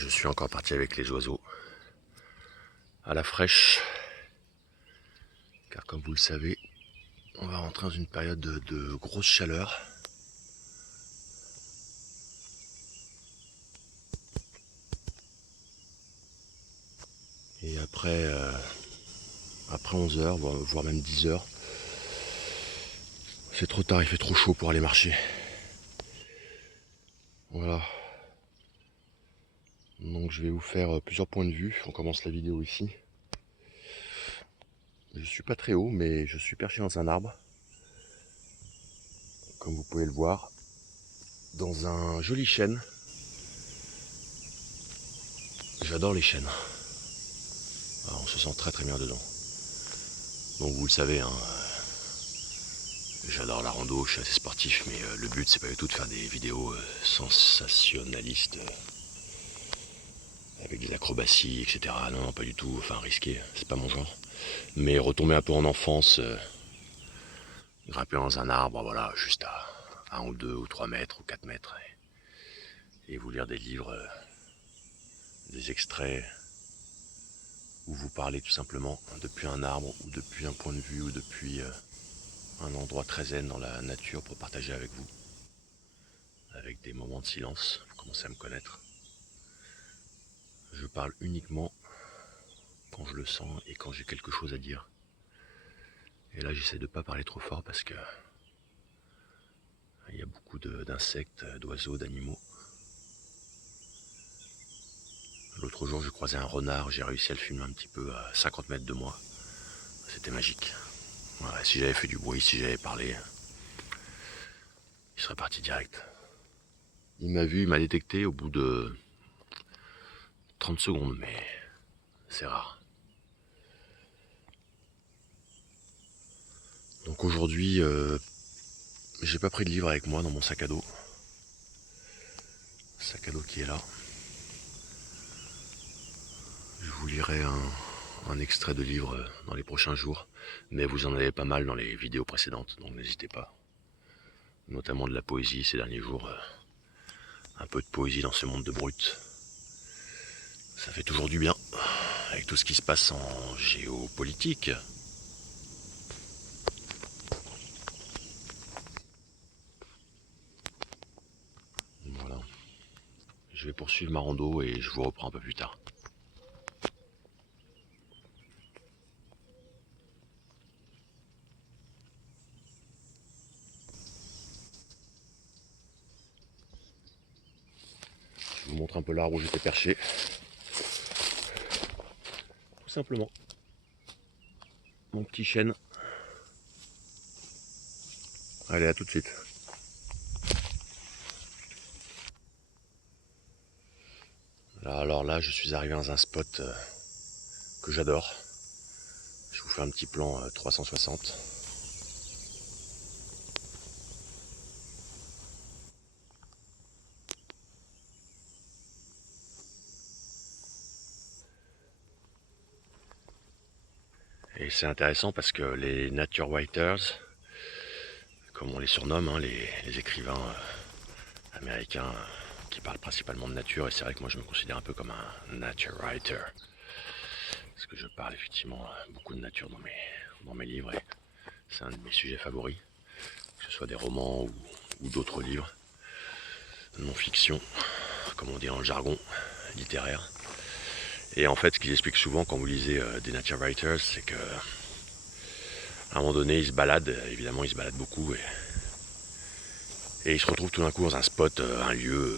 Je suis encore parti avec les oiseaux à la fraîche, car comme vous le savez, on va rentrer dans une période de grosse chaleur. Et après 11h, voire même 10h, c'est trop tard, il fait trop chaud pour aller marcher. Voilà. Donc je vais vous faire plusieurs points de vue. On commence la vidéo ici. Je suis pas très haut, mais je suis perché dans un arbre. Comme vous pouvez le voir, dans un joli chêne. J'adore les chênes. Alors, on se sent très très bien dedans. Donc vous le savez, hein, j'adore la rando, je suis assez sportif, mais le but c'est pas du tout de faire des vidéos sensationnalistes avec des acrobaties, etc. Non, pas du tout, enfin risqué, c'est pas mon genre. Mais retomber un peu en enfance, grimper dans un arbre, voilà, juste à 1 ou 2 ou 3 mètres ou 4 mètres, et vous lire des livres, des extraits, où vous parlez tout simplement depuis un arbre, ou depuis un point de vue, ou depuis un endroit très zen dans la nature pour partager avec vous, avec des moments de silence. Vous commencez à me connaître. Je parle uniquement quand je le sens et quand j'ai quelque chose à dire. Et là, j'essaie de pas parler trop fort parce que il y a beaucoup d'insectes, d'oiseaux, d'animaux. L'autre jour, je croisais un renard, j'ai réussi à le filmer un petit peu à 50 mètres de moi. C'était magique. Voilà, si j'avais fait du bruit, si j'avais parlé, il serait parti direct. Il m'a vu, il m'a détecté au bout de 30 secondes, mais c'est rare. Donc aujourd'hui, j'ai pas pris de livre avec moi dans mon sac à dos. Sac à dos qui est là. Je vous lirai un extrait de livre dans les prochains jours, mais vous en avez pas mal dans les vidéos précédentes, donc n'hésitez pas. Notamment de la poésie ces derniers jours. Un peu de poésie dans ce monde de brut. Ça fait toujours du bien, avec tout ce qui se passe en géopolitique. Voilà. Je vais poursuivre ma rando et je vous reprends un peu plus tard. Je vous montre un peu l'arbre où j'étais perché. Tout simplement. Mon petit chêne. Allez, à tout de suite. Alors là, je suis arrivé dans un spot que j'adore. Je vous fais un petit plan 360. Et c'est intéressant parce que les nature writers, comme on les surnomme, hein, les écrivains américains qui parlent principalement de nature, et c'est vrai que moi je me considère un peu comme un nature writer, parce que je parle effectivement beaucoup de nature dans mes livres, et c'est un de mes sujets favoris, que ce soit des romans ou d'autres livres, non-fiction, comme on dit dans le jargon littéraire. Et en fait, ce qu'ils expliquent souvent quand vous lisez des nature writers, c'est que à un moment donné, ils se baladent, évidemment ils se baladent beaucoup, et ils se retrouvent tout d'un coup dans un spot, un lieu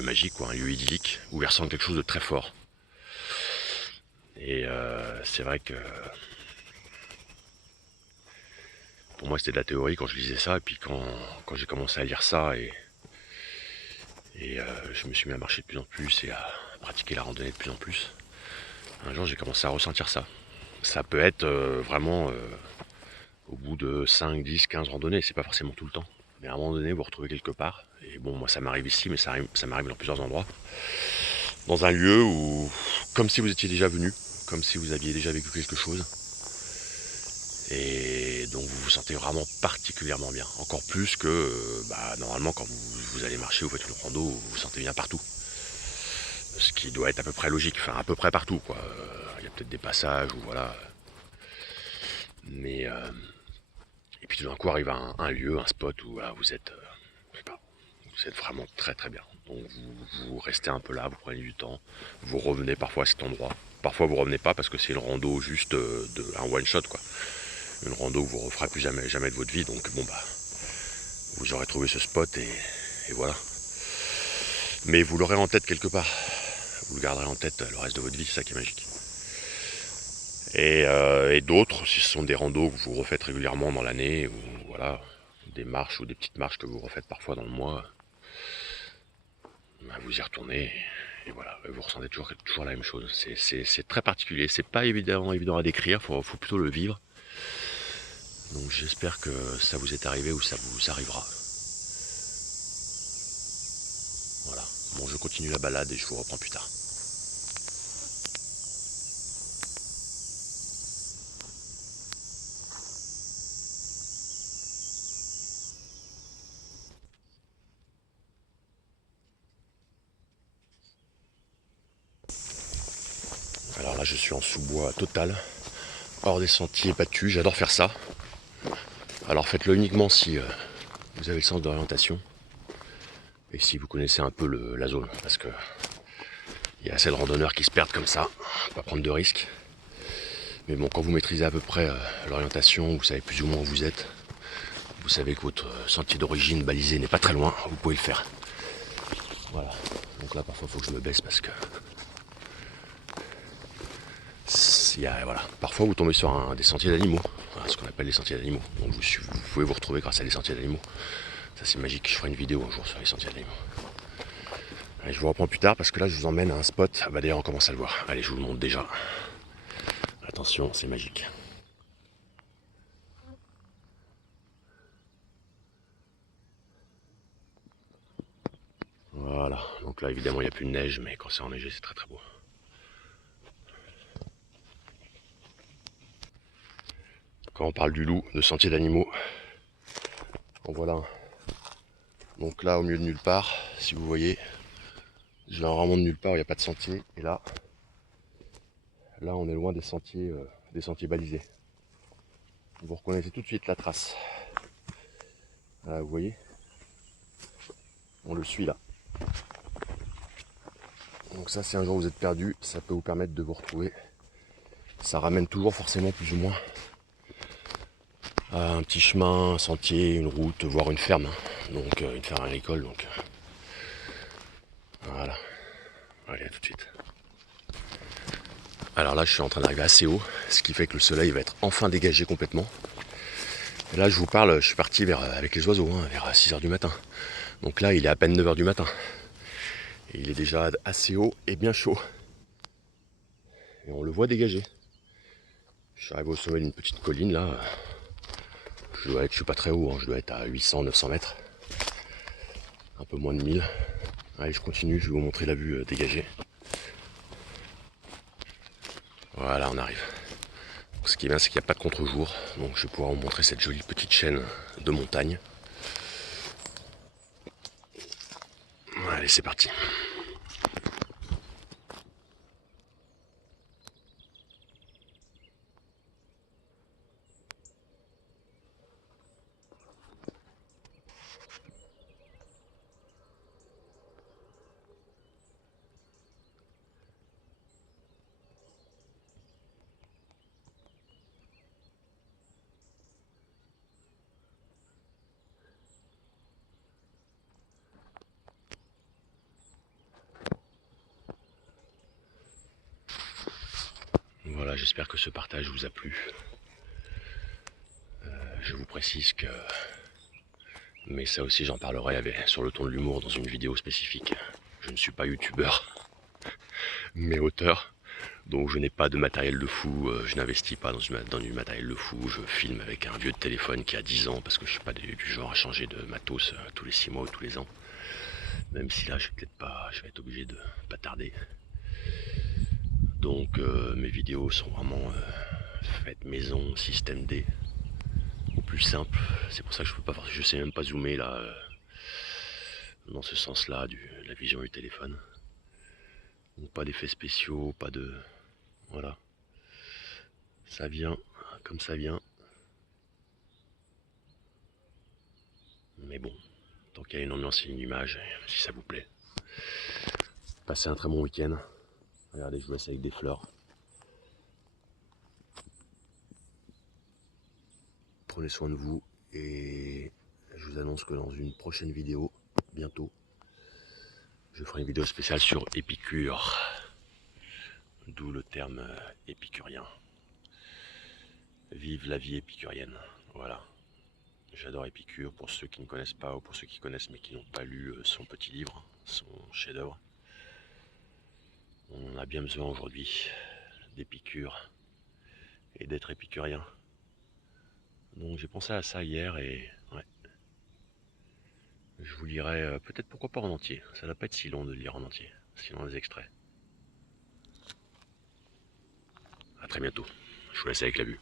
magique, quoi, un lieu idyllique, où ils ressentent quelque chose de très fort. Et c'est vrai que pour moi c'était de la théorie quand je lisais ça, et puis quand j'ai commencé à lire ça, et je me suis mis à marcher de plus en plus et à pratiquer la randonnée de plus en plus, un jour j'ai commencé à ressentir ça. Ça peut être vraiment au bout de 5, 10, 15 randonnées, c'est pas forcément tout le temps. Mais à un moment donné, vous vous retrouvez quelque part, et bon, moi ça m'arrive ici, mais ça m'arrive dans plusieurs endroits, dans un lieu où, comme si vous étiez déjà venu, comme si vous aviez déjà vécu quelque chose, et donc vous vous sentez vraiment particulièrement bien, encore plus que normalement quand vous allez marcher, vous faites une rando, vous vous sentez bien partout. Ce qui doit être à peu près logique, enfin à peu près partout quoi. Il y a peut-être des passages où voilà. Mais et puis tout d'un coup arrive un lieu, un spot où voilà, vous êtes, je sais pas, vous êtes vraiment très très bien. Donc vous restez un peu là, vous prenez du temps, vous revenez parfois à cet endroit. Parfois vous revenez pas parce que c'est une rando juste un one shot quoi. Une rando que vous referez plus jamais, jamais de votre vie. Donc bon bah vous aurez trouvé ce spot et voilà. Mais vous l'aurez en tête quelque part. Vous le garderez en tête le reste de votre vie, c'est ça qui est magique. Et d'autres, si ce sont des randos que vous refaites régulièrement dans l'année, ou voilà, des marches ou des petites marches que vous refaites parfois dans le mois, ben vous y retournez et voilà, vous ressentez toujours la même chose. C'est très particulier, c'est pas évident à décrire, faut plutôt le vivre. Donc j'espère que ça vous est arrivé ou ça vous arrivera. Voilà, bon je continue la balade et je vous reprends plus tard. Alors là je suis en sous-bois total, hors des sentiers battus, j'adore faire ça. Alors faites-le uniquement si vous avez le sens d'orientation et si vous connaissez un peu la zone, parce que il y a assez de randonneurs qui se perdent comme ça, pas prendre de risques. Mais bon, quand vous maîtrisez à peu près l'orientation, vous savez plus ou moins où vous êtes, vous savez que votre sentier d'origine balisé n'est pas très loin, vous pouvez le faire. Voilà, donc là parfois il faut que je me baisse parce que voilà. Parfois vous tombez sur des sentiers d'animaux, voilà, ce qu'on appelle les sentiers d'animaux. Donc vous pouvez vous retrouver grâce à des sentiers d'animaux. Ça c'est magique, je ferai une vidéo un jour sur les sentiers d'animaux. Allez, je vous reprends plus tard parce que là je vous emmène à un spot. Ah bah d'ailleurs on commence à le voir. Allez, je vous le montre déjà. Attention, c'est magique. Voilà, donc là évidemment il n'y a plus de neige, mais quand c'est enneigé c'est très très beau. Quand on parle du loup, de sentier d'animaux, en voilà un. Donc là au milieu de nulle part, si vous voyez, je viens vraiment de nulle part, il n'y a pas de sentier, et là on est loin des sentiers balisés. Vous reconnaissez tout de suite la trace. Là, vous voyez, on le suit là. Donc ça, si un jour vous êtes perdu, ça peut vous permettre de vous retrouver. Ça ramène toujours forcément plus ou moins à un petit chemin, un sentier, une route, voire une ferme. Donc une ferme agricole. Donc voilà. Allez, à tout de suite. Alors là, je suis en train d'arriver assez haut, ce qui fait que le soleil va être enfin dégagé complètement. Et là, je vous parle, je suis parti avec les oiseaux, vers 6h du matin. Donc là, il est à peine 9h du matin. Et il est déjà assez haut et bien chaud. Et on le voit dégager. Je suis arrivé au sommet d'une petite colline là. Je suis pas très haut, je dois être à 800-900 mètres. Un peu moins de 1000. Allez, je continue, je vais vous montrer la vue dégagée. Voilà, on arrive. Donc, ce qui est bien, c'est qu'il n'y a pas de contre-jour. Donc je vais pouvoir vous montrer cette jolie petite chaîne de montagne. Allez, c'est parti. Voilà, j'espère que ce partage vous a plu. Je vous précise que... Mais ça aussi j'en parlerai sur le ton de l'humour dans une vidéo spécifique. Je ne suis pas youtubeur, mais auteur. Donc je n'ai pas de matériel de fou, je n'investis pas dans du matériel de fou, je filme avec un vieux téléphone qui a 10 ans parce que je suis pas du genre à changer de matos tous les 6 mois ou tous les ans. Même si là je vais être obligé de pas tarder. Donc mes vidéos sont vraiment faites maison, système D, au plus simple. C'est pour ça que je sais même pas zoomer là, dans ce sens-là, de la vision du téléphone. Donc pas d'effets spéciaux, pas de... Voilà. Ça vient comme ça vient. Mais bon, tant qu'il y a une ambiance et une image, si ça vous plaît. Passez un très bon week-end. Regardez, je vous laisse avec des fleurs. Prenez soin de vous et je vous annonce que dans une prochaine vidéo, bientôt, je ferai une vidéo spéciale sur Épicure. D'où le terme épicurien. Vive la vie épicurienne. Voilà. J'adore Épicure, pour ceux qui ne connaissent pas ou pour ceux qui connaissent mais qui n'ont pas lu son petit livre, son chef-d'œuvre. On a bien besoin aujourd'hui d'Épicure et d'être épicurien. Donc j'ai pensé à ça hier et ouais. Je vous lirai peut-être pourquoi pas en entier. Ça ne va pas être si long de lire en entier, sinon les extraits. A très bientôt. Je vous laisse avec la vue.